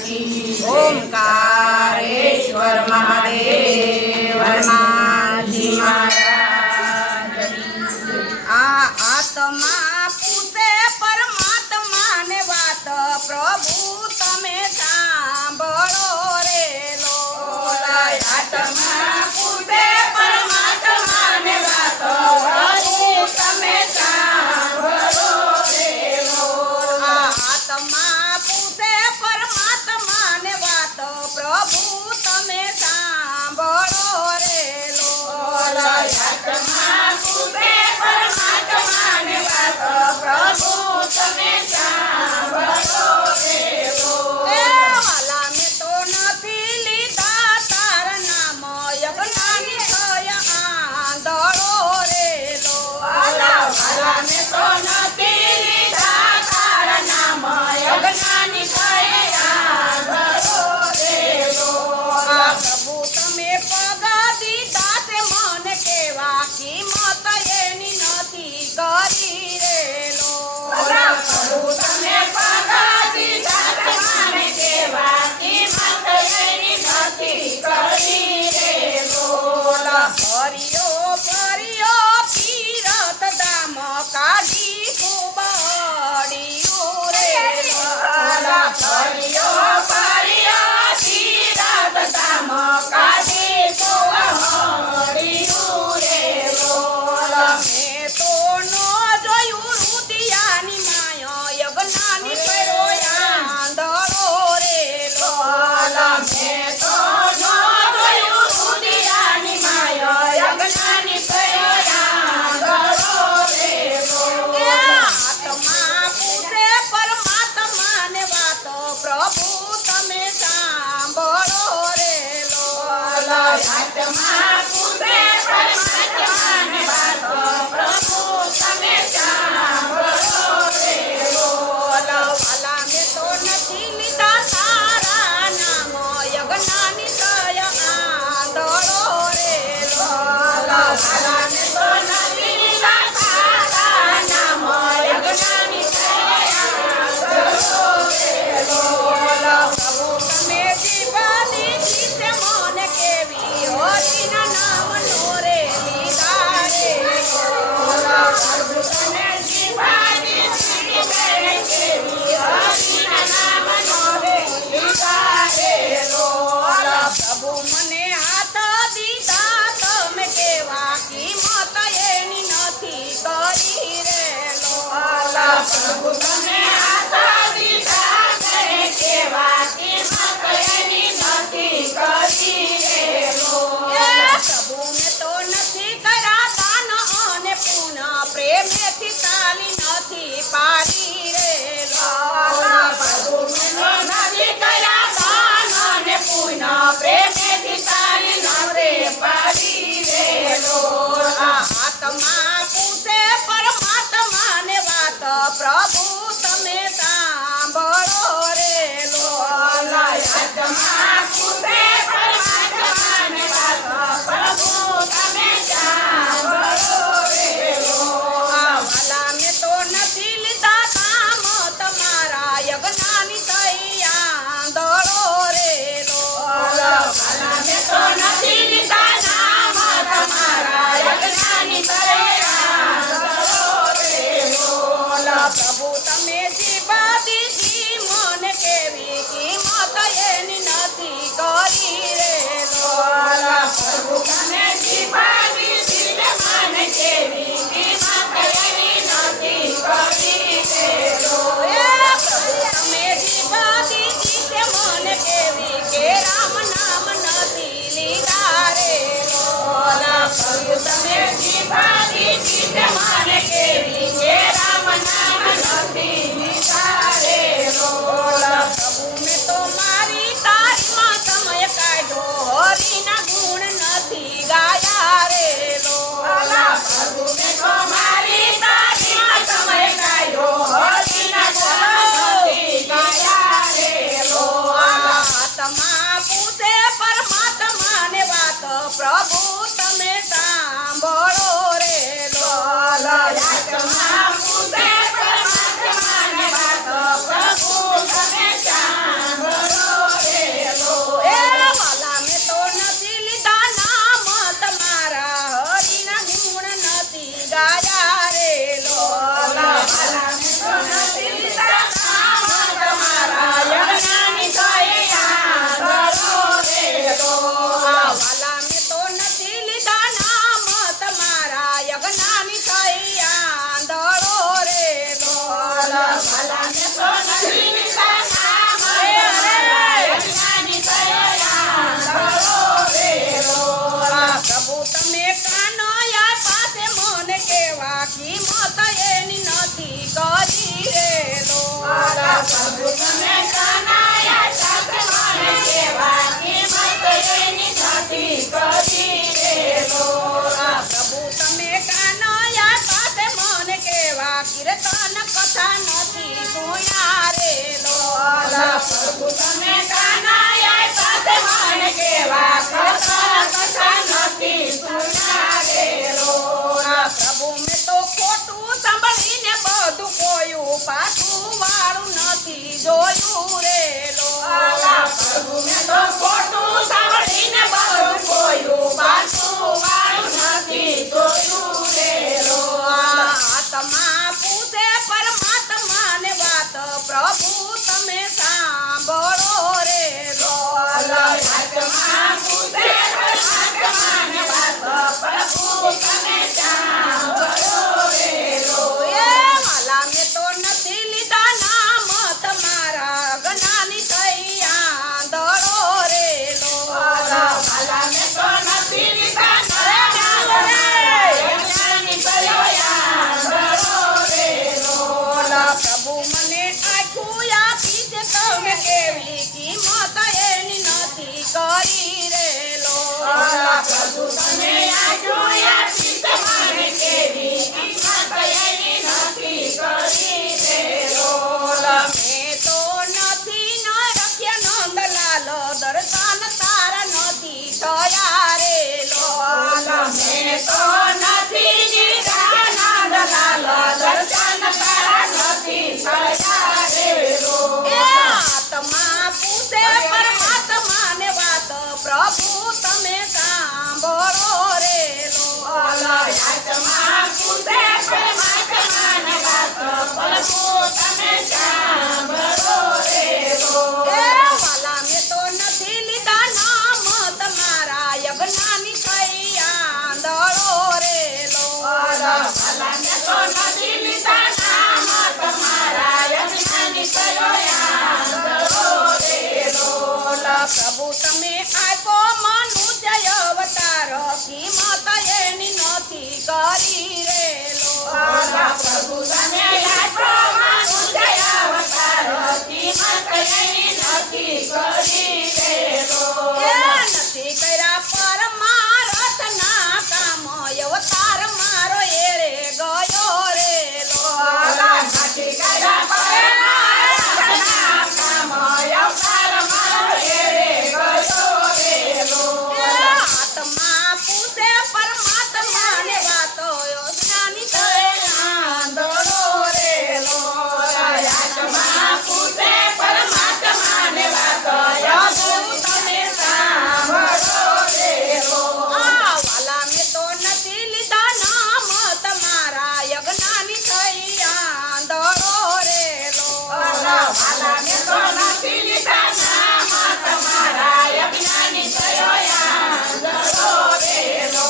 की जय। ओंकारेश्वर महादेव हनुमानजी महाराज की जय। आत्मा पूछे परमात्मा ने बात प्रभु तमे सांभळो रे लोला। आत्मा पूछे परमात्मा ने बात प्रभु तमे सांभळो रे लोला। आत्मा पूछे परमात्मा ने बात प्रभु तमे सांभळो रे लोला। आत्मा पूछे परमात्मा ने बात प्रभु तमे सांभळो रे लोला। वाला में तो નથી લીધા તાર નામ યજ્ઞાની થયા આંધળો રે લોલા। વાલા મેં તો નથી લીધા તારા નામ યજ્ઞાની થયા આંધળો રે લોલા। પ્રભુ તમે પગ દીધા છે મને કેવા કિંમત એની નથી કરી રે લોલા। પ્રભુ તમે પગ દીધા છે મને કેવા કિંમત એની નથી કરી રે લોલા। ભર્યો ભર્યો તીરથ ધામ કાઢી ખૂબ અડિયું રે લોલા। ફર્યો ફર્યો તીરથ ધામ કાઢી સોહળિયું રે લોલા। મેં તો ન જોયું રુદિયાની માયા યજ્ઞાની કર્યો આંધળો રે લોલા। મેં તો ન જોયું રુદિયાની માયા યજ્ઞાની થયો આંધળો રે લોલા। આત્મા પૂછે પરમાત્માને વાત પ્રભુ તમે સાંભળો રે લોલા। આત્મા પૂછે પરમાત્માને વાત પ્રભુ તમે સાંભળો રે લોલા। વાલા મેં તો નથી લીધા તારા નામ યજ્ઞાની થયા આંધળો રે લોલા। વાલા મેં તો નથી લીધા તારા નામ યજ્ઞાની થયા આંધળો રે લોલા। પ્રભુ તમે જીવા દીધી છે મને કેવી હરિના નામનો રે લીધા રે લોલા। પ્રભુ તને જીવા દીધી છે કેવી હરિના નામનો રે લીધા રે લોલા। પ્રભુ મને હાથ દીધા તમે કેવા કિંમત એની નથી કરી રે લોલા। પ્રભુ તને હાથ દીધા છે કેવા કિંમત એની નથી કરી રે લોલા। પ્રભુ મેં તો નથી કર્યા દાન અને પુનઃ પ્રેમેથી તાલી નથી પાડી રે લોલા। પ્રભુ મને નથી કર્યા દાન અને પુનઃ પ્રેમેથી તારી નરે પાડી રે લોલા। આત્મા પૂછે પરમાત્માને વાત પ્રભુ તમે સાંભળો રે લોલા। આત્મા પૂછે પરમાત્માને વાત પ્રભુ તમે સાંભળો રે લોલા। વાલા મેં તો નથી લીધા કામ તમારા યજ્ઞાની થઈ આંધળો રે લોલા। વાલા મેં તો નથી લીધા નામ તમારા યજ્ઞાની થયા આંધળો રે લોલા। પ્રભુ તમે જીવા દીધી મને કેવી કિંમત એની નથી કરી રે લોલા। પ્રભુ તને જીવા દીધી છે મને કેવી કિંમત એની નથી કરી રે લોલા। પ્રભુ તમે જીવા દીધી છે મને કેવી કે રામ નામ નથી લીધા રે લોલા। પ્રભુ તને જીવા દીધી છે મને કેવી કે રામ નામ નથી લીધા રે લોલા। પ્રભુ મેં તો મારી તારીમાં સમય કાઢ્યો હરિના ગુણ નથી ગાયા રે લોલા। પ્રભુ મેં તો મારી તારીમાં સમય કાઢ્યો હરિના ગુણ નથી ગાયા રે લોલા। આત્મા પૂછે પરમાત્માને વાત પ્રભુ તમે સાંભળો રે લોલા। આત્મા પૂછે પરમાત્માને વાત પ્રભુ તમે સાંભળો નથી જોયું રે લો આલા પ્રભુ મેં તો ખોટું સાંભળીને બધું ખોયું, પાછું વાળું નથી જોયું રે લો. આત્મા પૂછે પરમાત્માને વાત, પ્રભુ તમે સાંભળો રે લો આત્મા પૂછે પરમાત્માને વાત, પ્રભુ તમે સાંભળો રે લો. એ વાલા મેં તો નથી લીધા નામ તમારા, જ્ઞાની થઈ આંધળો રે લો વાલા મેં તો નથી લીધા નામ તમારા, જ્ઞાની થયો આંધળો રે લો. પ્રભુ મને આખું આપી છે, તમે કેવી કિંમત એની નથી કરી રે લો પ્રભુ તમે આપ્યું આપી તમારે કેવી કિંમત એની નથી કરી રે લો. મેં તો નથી ન રખ્યા નંદલાલ, દર્શન તારા નથી થયા રે લો મેં તો નથી દીધા નંદલાલ, દર્શન તારા નથી થયા રે લો. એ આત્મા પૂછે પરમાત્માને વાત, પ્રભુ તમે સાંભળો રે લો આત્મા પૂછે પરમાત્માને વાત, પ્રભુ તમે સાંભળો રે લો. એ વાલા મેં તો નથી લીધા નામ તમારા, યજ્ઞાની થઈ આંધળો રે લો વાલા મેં તો નથી લીધા નામ તમારા, યજ્ઞાની થયો આંધળો રે લો. પ્રભુ તમે આપ્યો મનુષ્ય અવતાર, કિંમત એની નથી કરી રે લો પ્રભુ તમે આપ્યો મનુષ્ય અવતાર, કિંમત એની નથી કરી રે લો. એ નથી કર્યા પરમારથ ના કામ, અવતાર મારો એળે ગયો રે લો નથી કર્યા પરમાર્થના કામ, અવતાર મારો એળે ગયો રે લો. આત્મા પૂછે પરમાત્માને વાતો, જ્ઞાની થઈ આંધળો રે લો આત્મા પૂછે પરમાત્માને વાત, પ્રભુ તમે સાંભળો રે લો. વાલા મેં તો નથી લીધા નામ તમારા, યજ્ઞાની થઈ આંધળો રે લો વાલા મેં તો નથી લીધા નામ તમારા, યજ્ઞાની થયો આંધળો રે લો.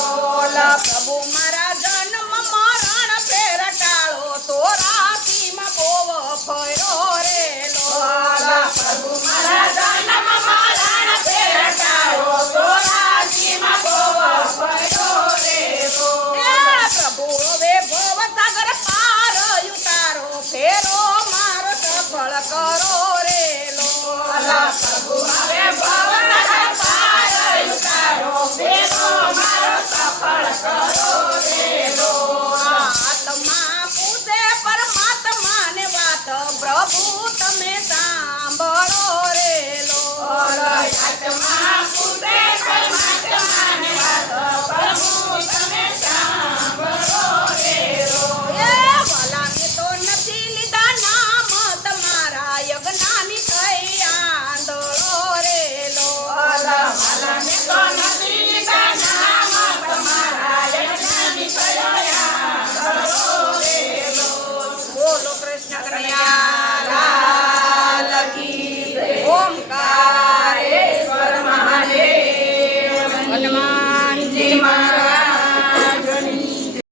પ્રભુ મારા જન્મ મરણ ફેર ટાળો, ચોરાસીમાં બોવ ફર્યો રે લો પ્રભુ મારા જન્મ મરણ ફેરટાળો, ચોરાસીમાં બોવ ફર્યો રે લો. પ્રભુ હવે ભવ સાગર પાર ઉતારો, ફેરો મારો સફળ કરો રે લો પ્રભુ હવે ભવનગર પાર ઉતારો, ફેરો મારો સફળ કરો રે લો. આત્મા પૂછે પરમાત્માને વાત, પ્રભુ તમે સાંભળો રે લો આત્મા પૂછે પરમાત્માને વાત, પ્રભુ તમે સાંભળો રે લો. એ વાલા મેં તો નથી લીધા નામ તમારા, યજ્ઞાની થઈ આંધળો રે લો વાલા મેં તો નથી લીધા નામ તમારા, યજ્ઞાની થયો આંધળો રે લો. બોલો કૃષ્ણ કનૈયા